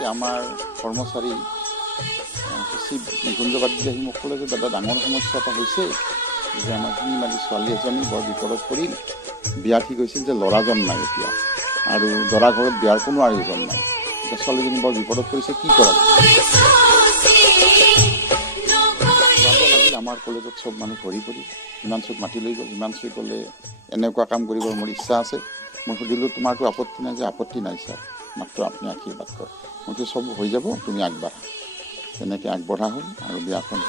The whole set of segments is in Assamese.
গতিকে আমাৰ কৰ্মচাৰী সচিব নিকুঞ্জ বাগদীয়াই মোক ক'লে যে দাদা ডাঙৰ সমস্যা এটা হৈছে যে আমাৰ শিঙিমাৰী ছোৱালী এজনী বৰ বিপদত পৰিল, বিয়া ঠিক হৈছিল যে ল'ৰাজন নাই এতিয়া, আৰু দৰা ঘৰত বিয়াৰ কোনো আয়োজন নাই, এতিয়া ছোৱালীজনী বৰ বিপদত পৰিছে, কি কৰা লাগিল। আমাৰ কলেজত চব মানুহ ভৰি পৰি হিমাংশুক মাতি লৈ গ'ল। হিমাংশুই ক'লে এনেকুৱা কাম কৰিবৰ মোৰ ইচ্ছা আছে। মই সুধিলোঁ তোমাৰতো আপত্তি নাই? যে আপত্তি নাই ছাৰ, মাত্ৰ আপুনি আশীৰ্বাদ কৰক। মইতো চব হৈ যাব, তুমি আগবাঢ়া। তেনেকৈ আগবঢ়া হ'ল আৰু বিয়াখন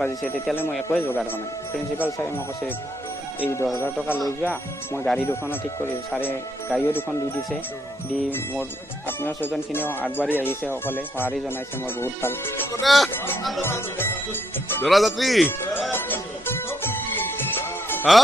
বাজিছে তেতিয়ালৈ মই একোৱে যোগাৰ কৰা নাই। প্ৰিন্সিপাল ছাৰে মোক কৈছে এই 10,000 টকা লৈ যোৱা, মই গাড়ী দুখনো ঠিক কৰিছোঁ। ছাৰে গাড়ীও দুখন দি দিছে, দি মোৰ আত্মীয় স্বজনখিনিও আগবাঢ়ি আহিছে, সকলে সঁহাৰি জনাইছে, মই বহুত ভাল। দৰা যাত্ৰী হা